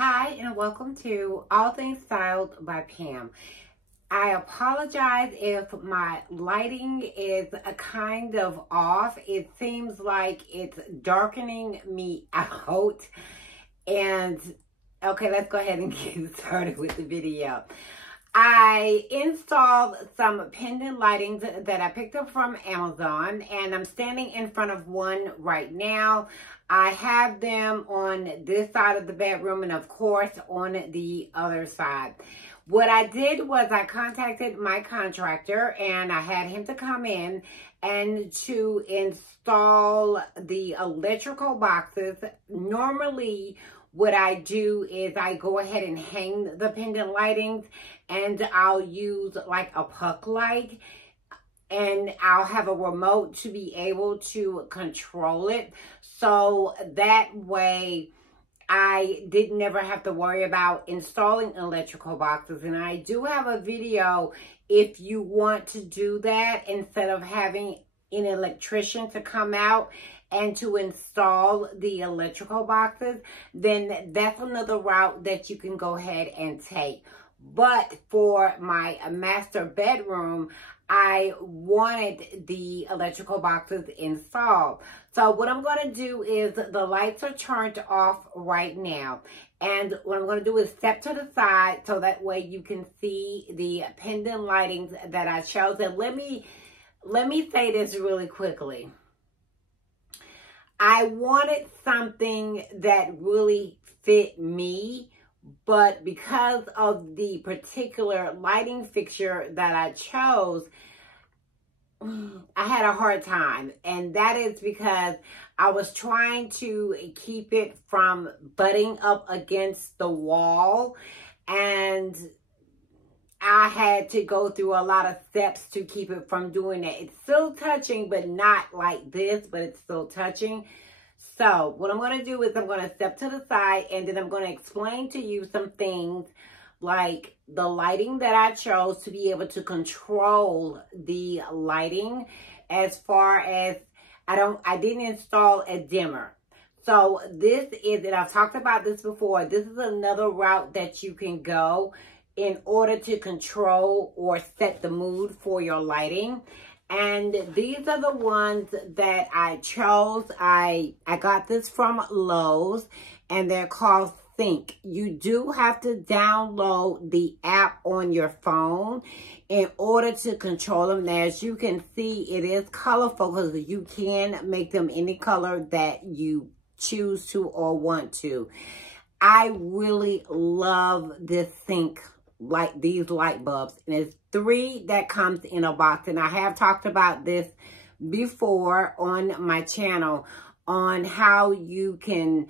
Hi, and welcome to All Things Styled by Pam. I apologize if my lighting is a kind of off. It seems like it's darkening me out. And okay, let's go ahead and get started with the video. I installed some pendant lightings that I picked up from Amazon, and I'm standing in front of one right now. I have them on this side of the bedroom and of course on the other side. What I did was I contacted my contractor and I had him to come in and to install the electrical boxes. Normally, what I do is I go ahead and hang the pendant lightings, and I'll use like a puck light, and I'll have a remote to be able to control it. So that way I did never have to worry about installing electrical boxes. And I do have a video if you want to do that instead of having an electrician to come out and to install the electrical boxes, then that's another route that you can go ahead and take. But for my master bedroom, I wanted the electrical boxes installed. So what I'm going to do is the lights are turned off right now. And what I'm going to do is step to the side so that way you can see the pendant lightings that I chose. And let me say this really quickly. I wanted something that really fit me, but because of the particular lighting fixture that I chose, I had a hard time. And that is because I was trying to keep it from butting up against the wall. And I had to go through a lot of steps to keep it from doing that. It's still touching, but not like this, but it's still touching. So what I'm going to do is I'm going to step to the side, and then I'm going to explain to you some things like the lighting that I chose to be able to control the lighting, as far as I didn't install a dimmer. So this is, and I've talked about this before, this is another route that you can go in order to control or set the mood for your lighting. And these are the ones that I chose. I got this from Lowe's, and they're called Cync. You do have to download the app on your phone in order to control them. Now, as you can see, it is colorful because you can make them any color that you choose to or want to. I really love this Cync, like these light bulbs, and it's 3 that comes in a box. And I have talked about this before on my channel on how you can,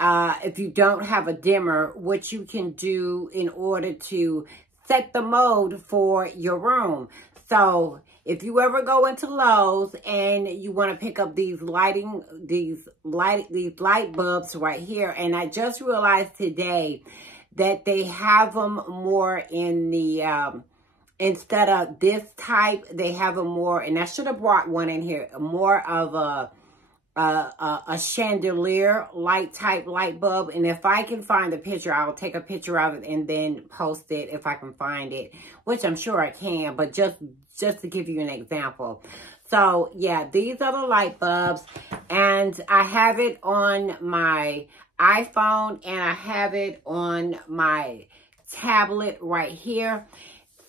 if you don't have a dimmer, what you can do in order to set the mode for your room. So if you ever go into Lowe's and you want to pick up these light bulbs right here, and I just realized today that they have them more in the, instead of this type, they have a more, and I should have brought one in here, more of a chandelier light type light bulb. And if I can find the picture, I'll take a picture of it and then post it if I can find it, which I'm sure I can, but just to give you an example. So yeah, these are the light bulbs, and I have it on my iPhone and I have it on my tablet right here,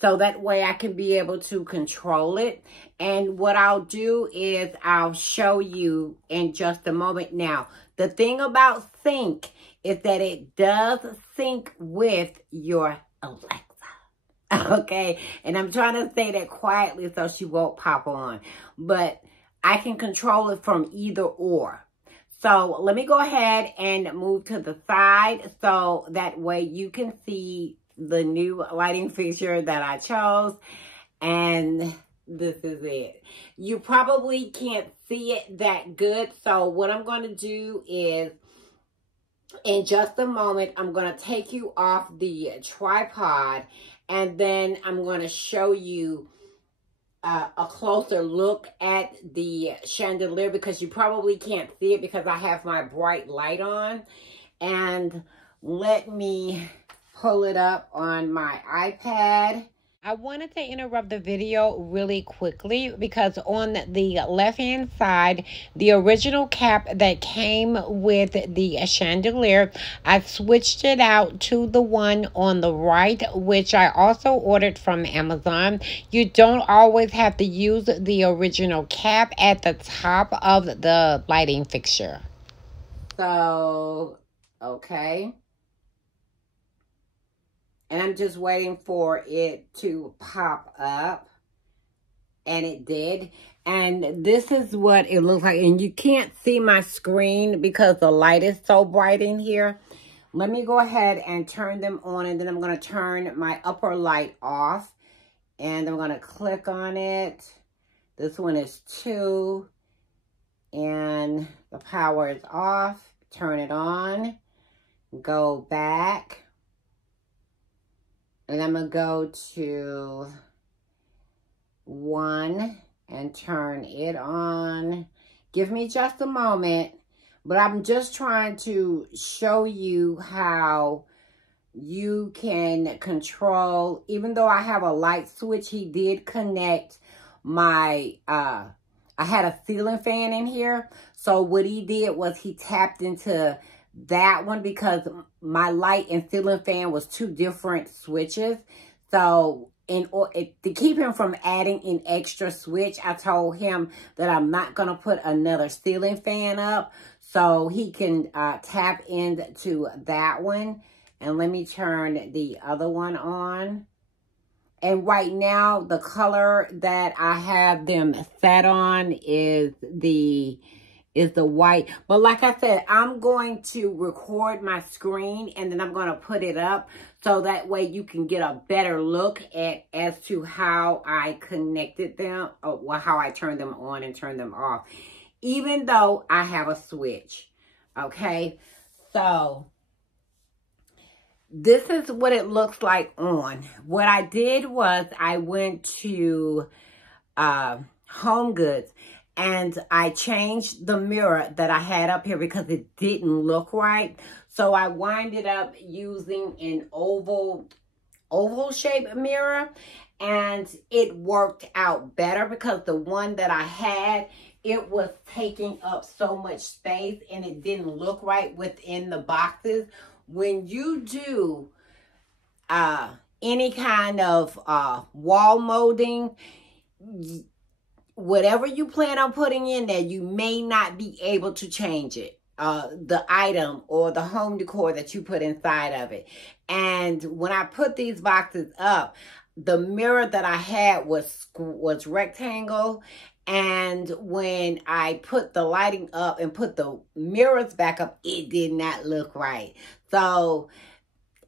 so that way I can be able to control it. And what I'll do is I'll show you in just a moment. Now, the thing about Cync is that it does sync with your Alexa. Okay, and I'm trying to say that quietly so she won't pop on, but I can control it from either or. So let me go ahead and move to the side so that way you can see the new lighting fixture that I chose. And this is it. You probably can't see it that good. So what I'm going to do is, in just a moment, I'm going to take you off the tripod, and then I'm going to show you a closer look at the chandelier, because you probably can't see it because I have my bright light on. And Let me pull it up on my iPad. I wanted to interrupt the video really quickly because on the left-hand side, the original cap that came with the chandelier, I switched it out to the one on the right, which I also ordered from Amazon. You don't always have to use the original cap at the top of the lighting fixture. So, okay. And I'm just waiting for it to pop up. And it did. And this is what it looks like. And you can't see my screen because the light is so bright in here. Let me go ahead and turn them on. And then I'm going to turn my upper light off. And I'm going to click on it. This one is 2. And the power is off. Turn it on. Go back. And I'm going to go to 1 and turn it on. Give me just a moment. But I'm just trying to show you how you can control. Even though I have a light switch, he did connect my, I had a ceiling fan in here. So what he did was he tapped into that one because my light and ceiling fan was 2 different switches. So to keep him from adding an extra switch, I told him that I'm not going to put another ceiling fan up so he can tap into that one. And let me turn the other one on. And right now, the color that I have them set on is the white. But like I said, I'm going to record my screen and then I'm going to put it up so that way you can get a better look at as to how I connected them, or how I turned them on and turned them off, even though I have a switch. Okay, so this is what it looks like on. What I did was I went to Home Goods and I changed the mirror that I had up here because it didn't look right. So I winded up using an oval shaped mirror, and it worked out better because the one that I had, it was taking up so much space and it didn't look right within the boxes. When you do any kind of wall molding, whatever you plan on putting in there, you may not be able to change it. The item or the home decor that you put inside of it. And when I put these boxes up, the mirror that I had was rectangle. And when I put the lighting up and put the mirrors back up, it did not look right. So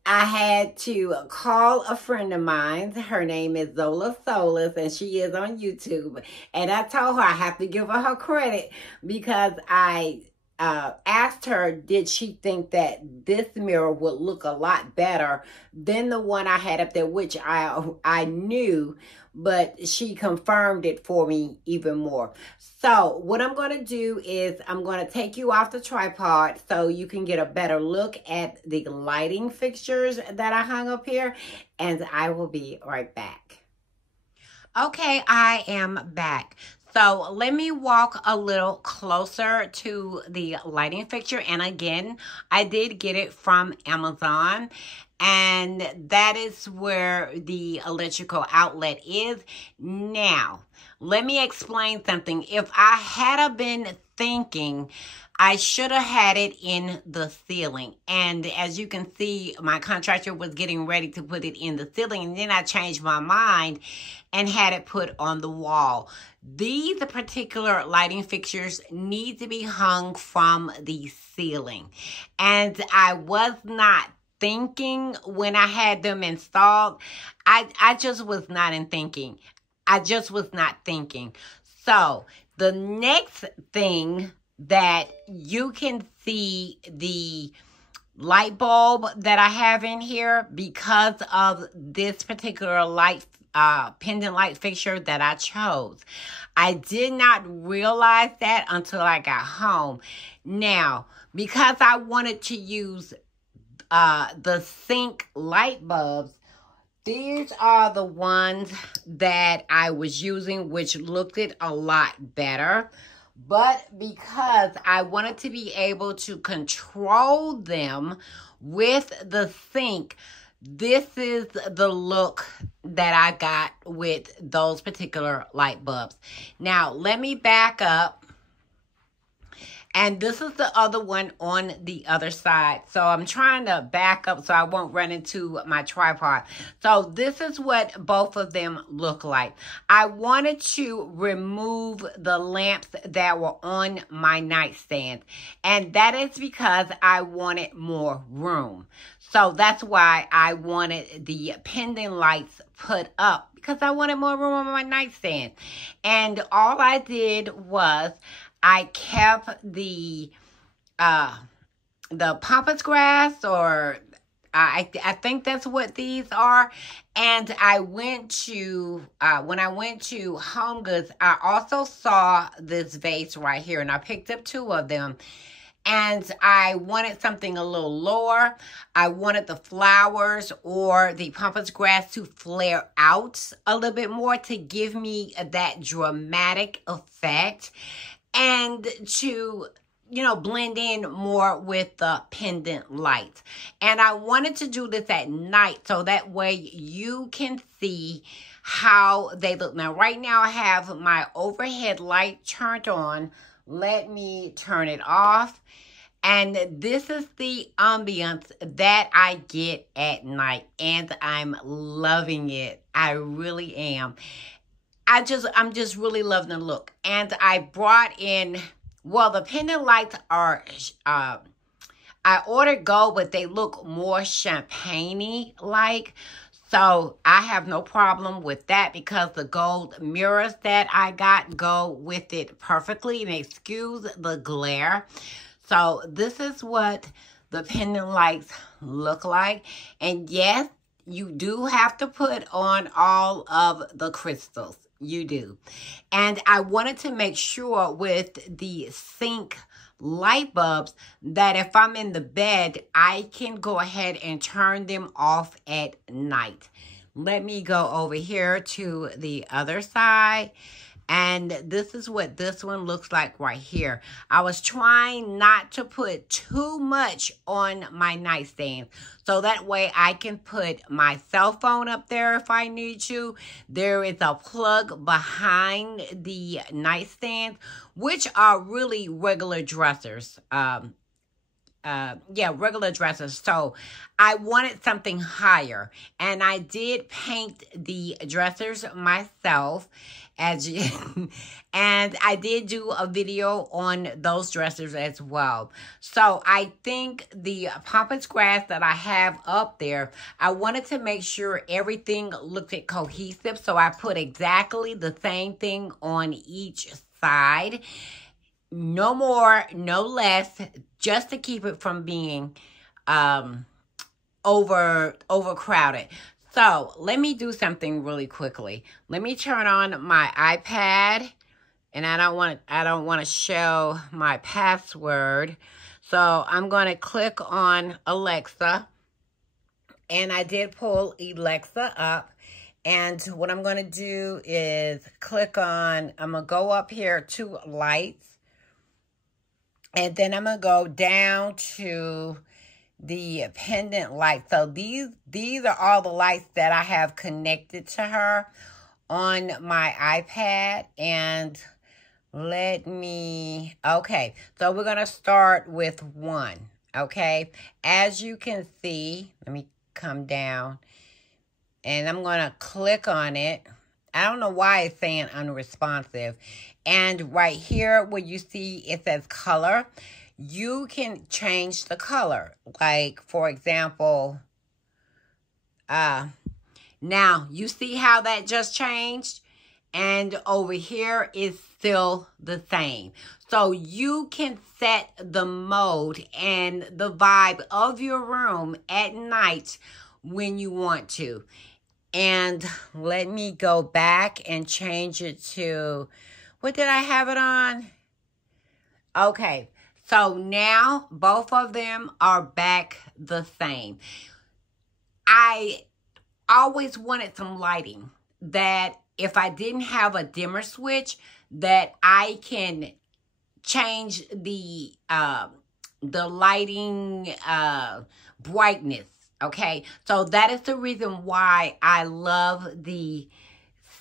I had to call a friend of mine. Her name is Zola Solis, and she is on YouTube. And I told her I have to give her credit because I asked her, did she think that this mirror would look a lot better than the one I had up there, which I knew, but she confirmed it for me even more. So what I'm going to do is I'm going to take you off the tripod so you can get a better look at the lighting fixtures that I hung up here, and I will be right back. Okay, I am back. So let me walk a little closer to the lighting fixture. And again, I did get it from Amazon. And that is where the electrical outlet is. Now, let me explain something. If I had been thinking, I should have had it in the ceiling. And as you can see, my contractor was getting ready to put it in the ceiling. And then I changed my mind and had it put on the wall. These particular lighting fixtures need to be hung from the ceiling. And I was not thinking when I had them installed. I just was not in thinking. I just was not thinking. So the next thing that you can see the light bulb that I have in here because of this particular light pendant light fixture that I chose. I did not realize that until I got home. Now, because I wanted to use the Cync light bulbs. These are the ones that I was using, which looked it a lot better. But because I wanted to be able to control them with the Cync, this is the look that I got with those particular light bulbs. Now, let me back up. And this is the other one on the other side. So I'm trying to back up so I won't run into my tripod. So this is what both of them look like. I wanted to remove the lamps that were on my nightstand. And that is because I wanted more room. So that's why I wanted the pendant lights put up, because I wanted more room on my nightstand. And all I did was I kept the pampas grass, or I think that's what these are. And I went to, when I went to Home Goods, I also saw this vase right here, and I picked up 2 of them. And I wanted something a little lower. I wanted the flowers or the pampas grass to flare out a little bit more to give me that dramatic effect, and to, you know, blend in more with the pendant lights. And I wanted to do this at night so that way you can see how they look. Now, right now I have my overhead light turned on. Let me turn it off. And this is the ambience that I get at night, and I'm loving it. I really am. I'm just really loving the look. And I brought in, well, the pendant lights are, I ordered gold, but they look more champagne-y like. So I have no problem with that, because the gold mirrors that I got go with it perfectly, and excuse the glare. So this is what the pendant lights look like. And yes, you do have to put on all of the crystals. You do. And I wanted to make sure with the Cync light bulbs that if I'm in the bed, I can go ahead and turn them off at night. Let me go over here to the other side. And this is what this one looks like right here. I was trying not to put too much on my nightstand, so that way I can put my cell phone up there if I need to. There is a plug behind the nightstand, which are really regular dressers. Regular dressers. So I wanted something higher, and I did paint the dressers myself, and I did do a video on those dressers as well. So I think the pampas grass that I have up there, I wanted to make sure everything looked cohesive, so I put exactly the same thing on each side. No more, no less, just to keep it from being overcrowded. So let me do something really quickly. Let me turn on my iPad, and I don't want to show my password. So I'm going to click on Alexa, and I did pull Alexa up. And what I'm going to do is click on, I'm going to go up here to lights. And then I'm going to go down to the pendant light. So these are all the lights that I have connected to her on my iPad. And okay. So we're going to start with 1. Okay. As you can see, let me come down. And I'm going to click on it. I don't know why it's saying unresponsive. And right here where you see it says color, you can change the color. Like, for example, now you see how that just changed? And over here is still the same. So you can set the mode and the vibe of your room at night when you want to. And let me go back and change it to, what did I have it on? Okay, So now both of them are back the same. I always wanted some lighting that if I didn't have a dimmer switch, that I can change the lighting brightness. Okay, so that is the reason why I love the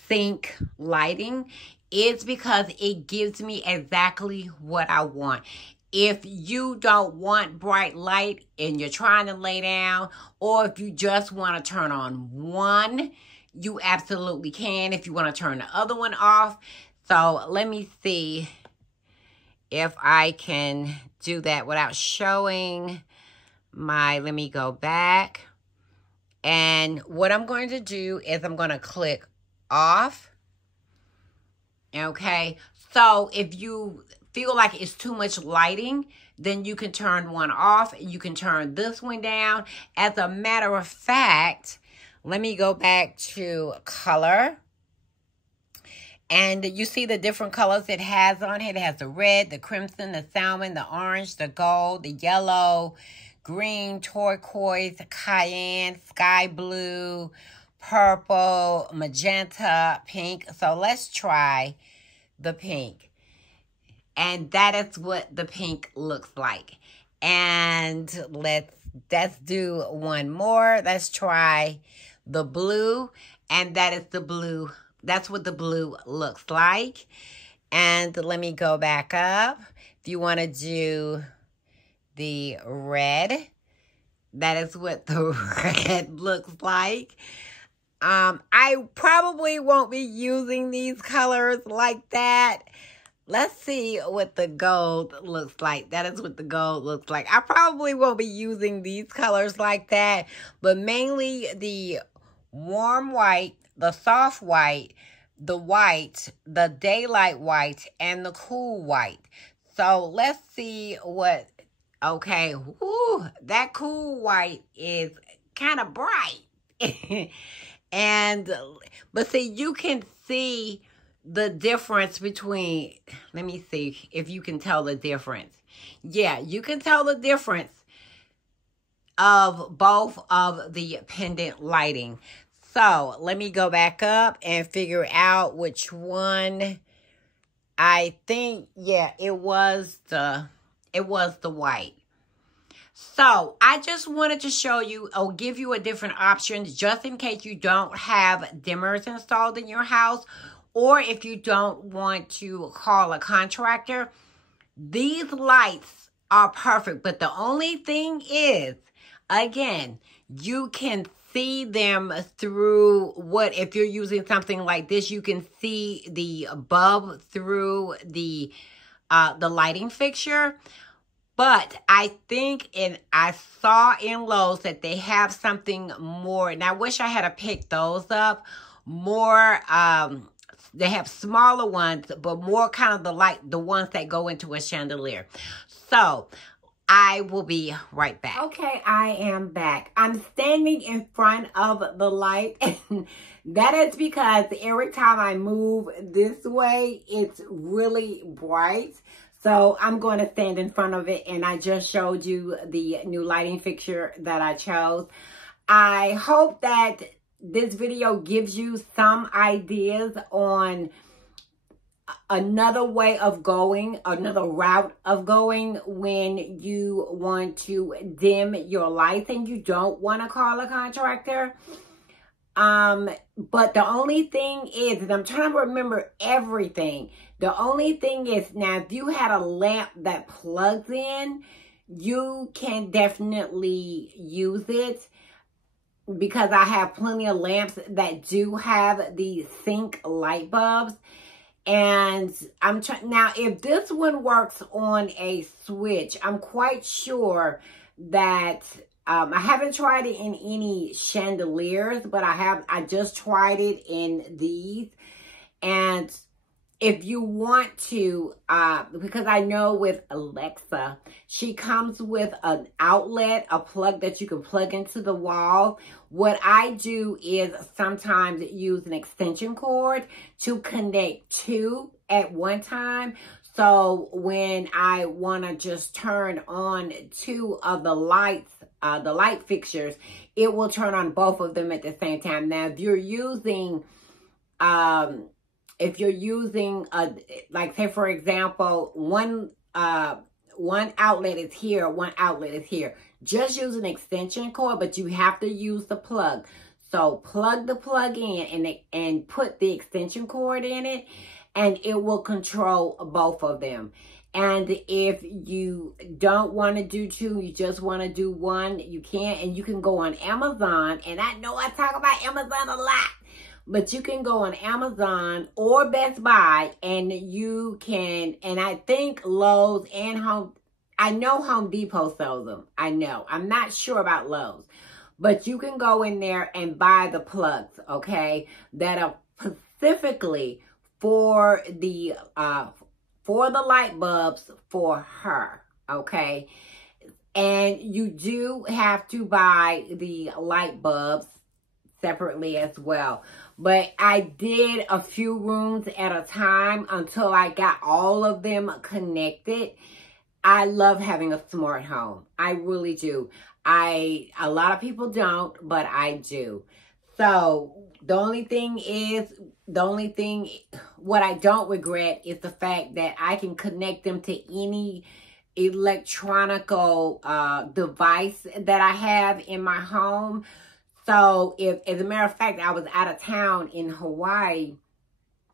Cync lighting. It's because it gives me exactly what I want. If you don't want bright light and you're trying to lay down, or if you just want to turn on one, you absolutely can. If you want to turn the other one off. So let me see if I can do that without showing my, let me go back. And what I'm going to do is I'm going to click off. Okay, so if you feel like it's too much lighting, then you can turn one off. You can turn this one down. As a matter of fact, let me go back to color. And you see the different colors it has on it. It has the red, the crimson, the salmon, the orange, the gold, the yellow, green, turquoise, cayenne, sky blue, purple, magenta, pink. So let's try the pink. And that is what the pink looks like. And let's do one more. Let's try the blue. And that is the blue. That's what the blue looks like. And let me go back up. If you want to do the red, that is what the red looks like. I probably won't be using these colors like that. Let's see what the gold looks like. That is what the gold looks like. I probably won't be using these colors like that, but mainly the warm white, the soft white, the daylight white, and the cool white. So let's see what, okay, whoo, that cool white is kind of bright. But see, you can see the difference between, let me see if you can tell the difference. Yeah, you can tell the difference of both of the pendant lighting. So let me go back up and figure out which one. I think, yeah, it was the white. So I just wanted to show you or give you a different option just in case you don't have dimmers installed in your house, or if you don't want to call a contractor. These lights are perfect, but the only thing is, again, you can see them through if you're using something like this, you can see the bulb through the lighting fixture. But I think, and I saw in Lowe's that they have something more, and I wish I had picked those up, more, they have smaller ones, but more kind of the ones that go into a chandelier. So I will be right back. Okay, I am back. I'm standing in front of the light, and that is because every time I move this way, it's really bright. So I'm going to stand in front of it, and I just showed you the new lighting fixture that I chose. I hope that this video gives you some ideas on another way of going, another route of going when you want to dim your lights and you don't want to call a contractor. But the only thing is, and I'm trying to remember everything. The only thing is, now if you had a lamp that plugs in, you can definitely use it, because I have plenty of lamps that do have the Cync light bulbs. And I'm trying now, if this one works on a switch, I'm quite sure that I haven't tried it in any chandeliers, but I just tried it in these. And if you want to, because I know with Alexa, she comes with an outlet, a plug that you can plug into the wall. What I do is sometimes use an extension cord to connect two at one time. So when I want to just turn on 2 of the lights, the light fixtures, it will turn on both of them at the same time. Now, if you're using, like say for example, one outlet is here, one outlet is here, just use an extension cord, but you have to use the plug. So plug the plug in and put the extension cord in it, and it will control both of them. And if you don't want to do 2, you just want to do 1, you can. And you can go on Amazon. And I know I talk about Amazon a lot, but you can go on Amazon or Best Buy, and you can, and I think Lowe's and I know Home Depot sells them. I know. I'm not sure about Lowe's. But you can go in there and buy the plugs, okay, that are specifically for the light bulbs for her, okay? And you do have to buy the light bulbs separately as well. But I did a few rooms at a time until I got all of them connected. I love having a smart home. I really do. A lot of people don't, but I do. So what I don't regret is the fact that I can connect them to any electronical device that I have in my home. So if, as a matter of fact, I was out of town in Hawaii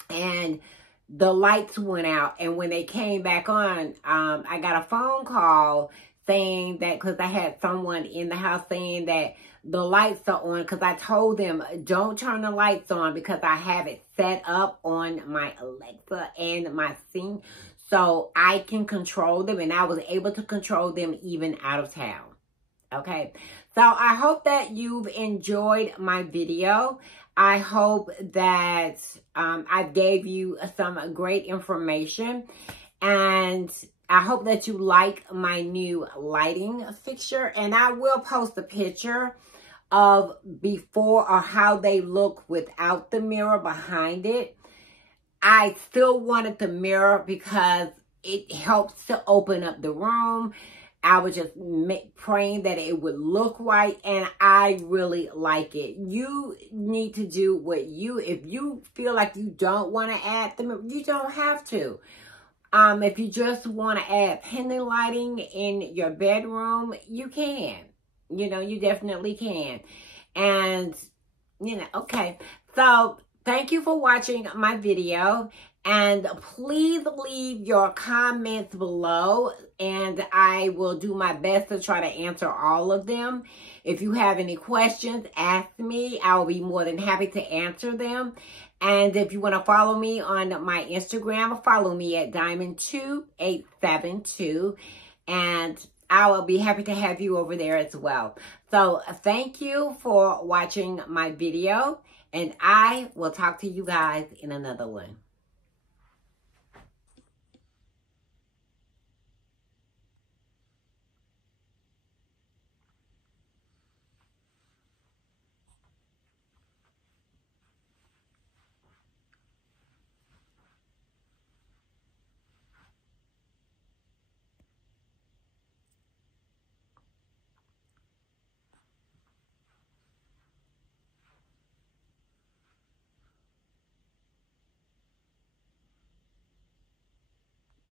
and the lights went out, and when they came back on, I got a phone call saying that, because I had someone in the house saying that the lights are on, because I told them don't turn the lights on because I have it set up on my Alexa and my Cync so I can control them, and I was able to control them even out of town. Okay, so I hope that you've enjoyed my video. I hope that I gave you some great information, and I hope that you like my new lighting fixture, and I will post a picture of before or how they look without the mirror behind it. I still wanted the mirror because it helps to open up the room. I was just praying that it would look right, and I really like it. You need to do if you feel like you don't want to add the mirror, you don't have to. If you just want to add pendant lighting in your bedroom, you can. You know, you definitely can. And, you know, okay. So, thank you for watching my video. And please leave your comments below, and I will do my best to try to answer all of them. If you have any questions, ask me. I will be more than happy to answer them. And if you want to follow me on my Instagram, follow me at Diamond2872. And I will be happy to have you over there as well. So thank you for watching my video. And I will talk to you guys in another one.